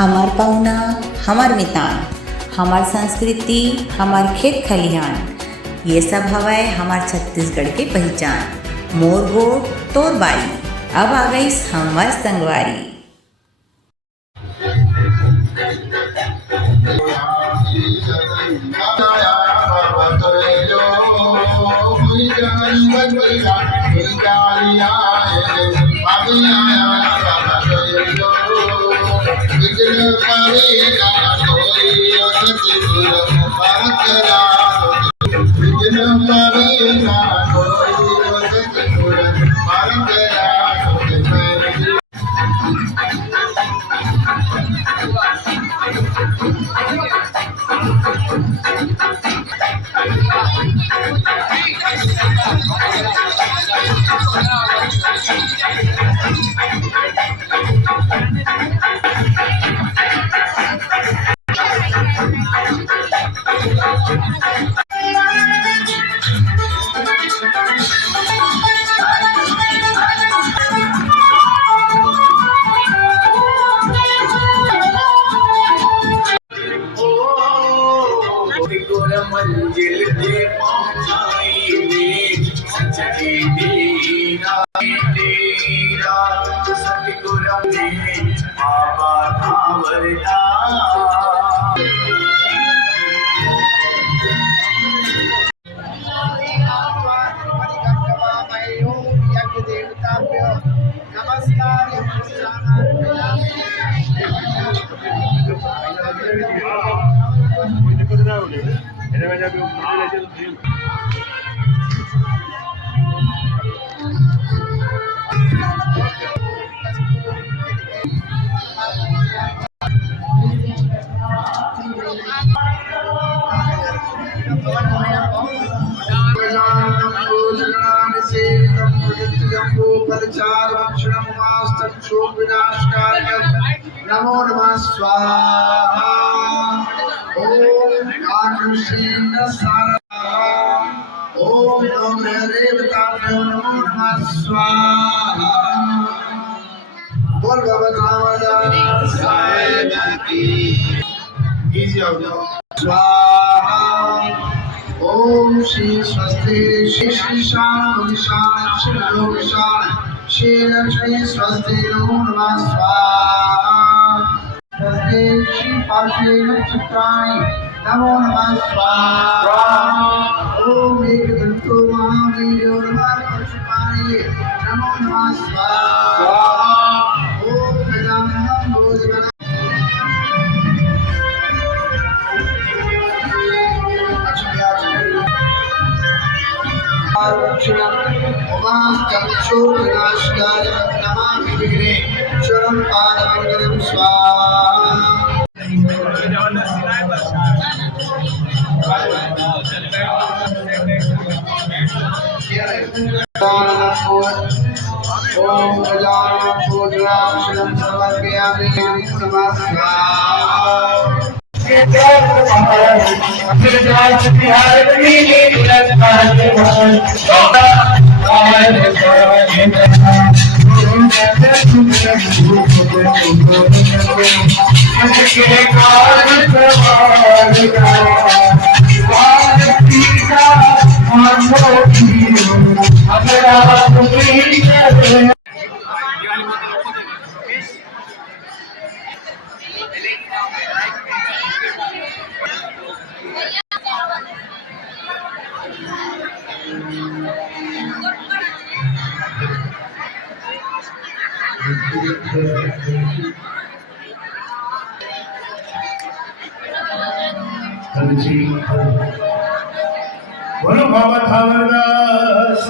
हमार पाहुना हमार मितान, हमार संस्कृति हमार खेत खलिहान, ये सब हवाए हमार छत्तीसगढ़ के पहचान। मोर गोट तोर बारी, अब आ गई हमार संगवारी। मंजिल पे पहुंचाएंगे सच्चे तेरा सतगुरु ने बाबा नमो नमः स्वाहा ओम आनुषेण सारा ओम नमो देवताभ्यो नमो नमः स्वाहा बोल भगवान साहेब की इजी स्वाहा ओम श्री स्वस्ति श्री शान श्री लक्ष्मी स्वस्ति नमो नमः स्वाहा स्वस्ति श्री पार्श्वे नक्षत्राणि नमो नमः स्वाहा ओम एकदंतो महावीरो नमः पुष्पाणि नमो नमः स्वाहा ओम गजाननं भोजनं उमाश्चक्षुर्विनाशकाय नमामि विघ्नेश्वरं पादमङ्गलं स्वाहा ओम गजाननं भोजनाशनं समर्पयामि नमः बोलो बाबा थावरदास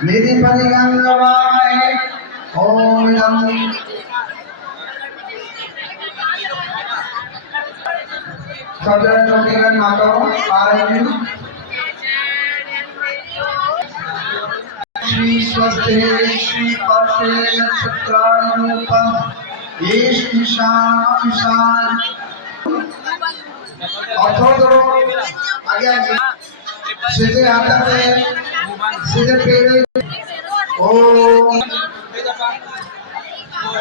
निधि परिगंगवाय ओम नमः सदर नोटिगन मातो पारणी श्री स्वस्ति श्री परशे नक्षत्रानुपम येष ईशान ईशान और थोड़ा आगे आगे सीधे हाथ पे सीधे पैर ओम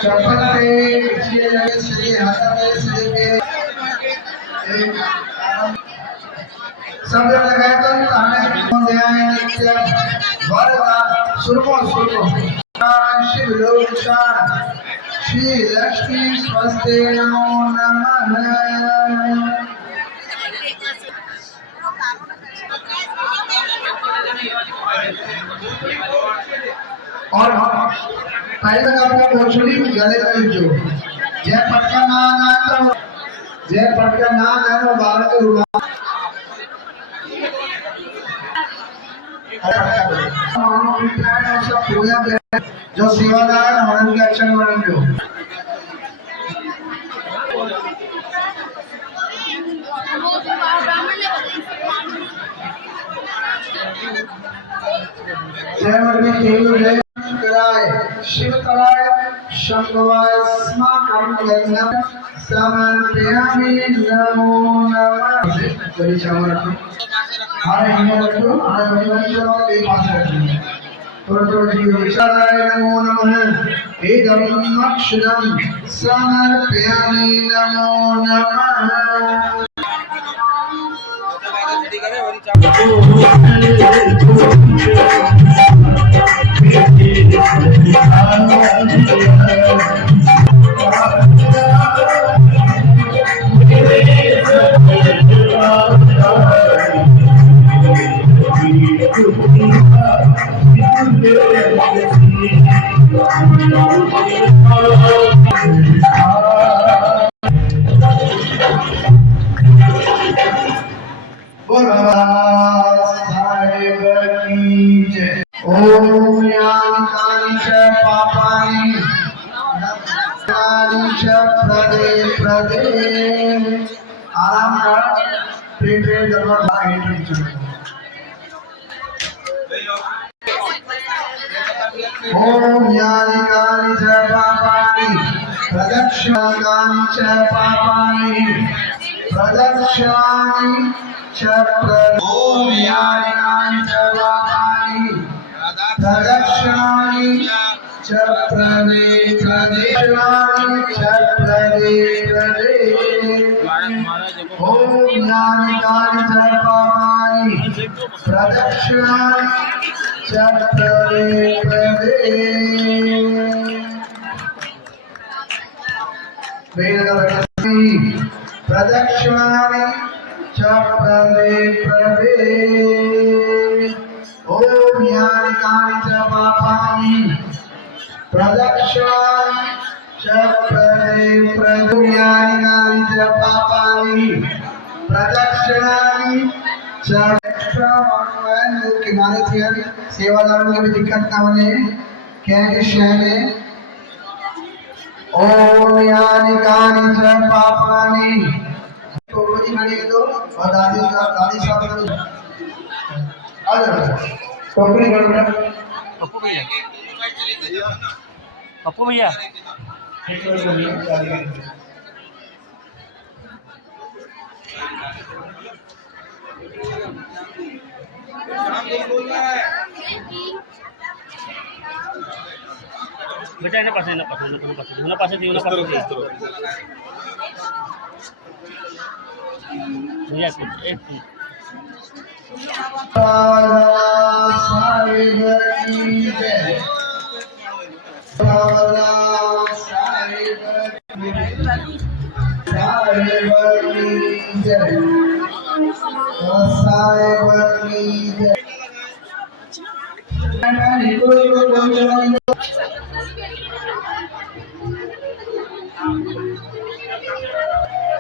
चप्पल पे सीधे हाथ पे सीधे पैर सब जन लगाकर ताने ध्यान नित्य वरदा सुरमो शिव लोचान श्री लक्ष्मी स्वस्ते नमो नमः। और पहले का आपका पोछड़ी गले में जो जय पटका ना तो जय पटका ना वो बाहर के रुला जो सेवादार हमारे के अच्छा बन जो जय मर्मी केलु जय कराय शिव कराय शंभवाय स्मा कर्म यज्ञ समर्पयामि नमो नमः। बड़ी चावल रखो हरे हिंदू रखो हरे भगवान चलो एक पास रखो थोड़ा जी विचाराय नमो नमः हे धर्मक्षरम समर्पयामि नमो नमः। ओम यानि च पापानि च प्रदे प्रदे आराम कर प्रेम जरूर बाहर ओम यानि च पापानि प्रदक्षिणानि च पापानि प्रदक्षिणानि च ओम यानि च पापानि प्रदक्षिणानि च प्रदे प्रदक्षिणानि च प्रदे प्रदे ओम यानि च पापानि प्रदक्षिणानि च प्रदे प्रदे प्रदक्षिणानि च प्रदे प्रदे ओम यानि च पापानि प्रदक्षिणानि च प्रदे प्रदे यानि च पापानि प्रदक्षिणानि च किनारे थे सेवादारों की भी दिक्कत ना बने क्या है शहर ओम यानि च पापानि टोपी बनी दो और दादी साहब आ जाओ टोपी बना पप्पू भैया पप्पू भैया बेटा इन्हें पास भैया एक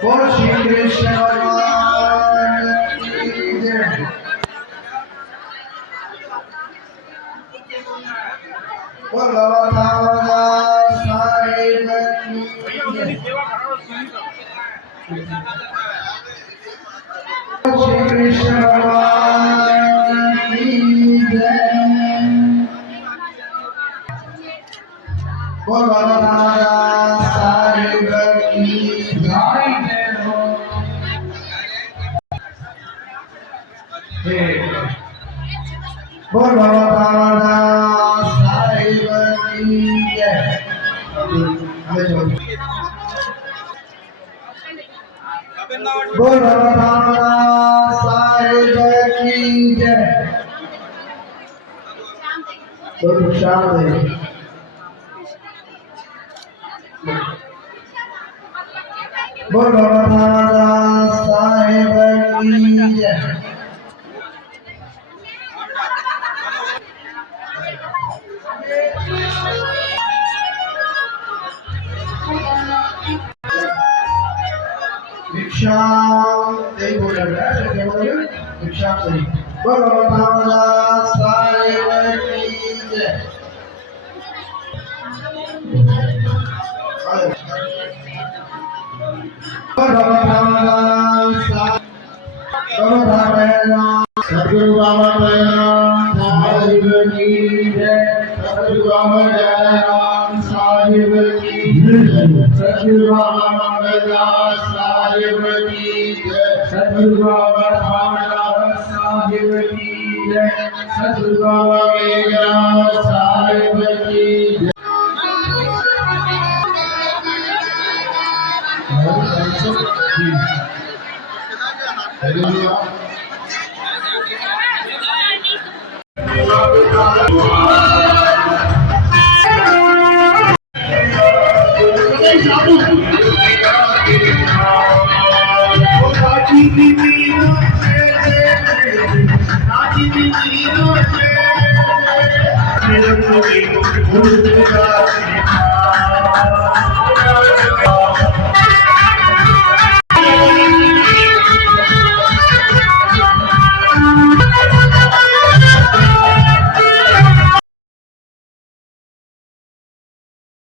बोल श्री कृष्ण भगवान की जय। बोल बाबा साहेब की जय। श्री कृष्ण भगवान की जय। बोल बाबा साहेब की जय। बोल बाबा साहेब की जय। बोल रामदास साहिब की जय। बोल श्याम देव। बोल रामदास साहिब की जय। भिक्षाम देहि बोल रहा है, क्या बोल रहे हैं? भिक्षाम देहि। बोल रामदास साहिब की जय। बोल रामदास सतगुरु बाबा दयाराम साहिब की जय। सतगुरु बाबा दयाराम साहिब की जय। सतगुरु बाबा मंगलदास साहिब की जय। सतगुरु बाबा रामदास साहिब की जय। सतगुरु बाबा मेघनाथ साहिब की जय।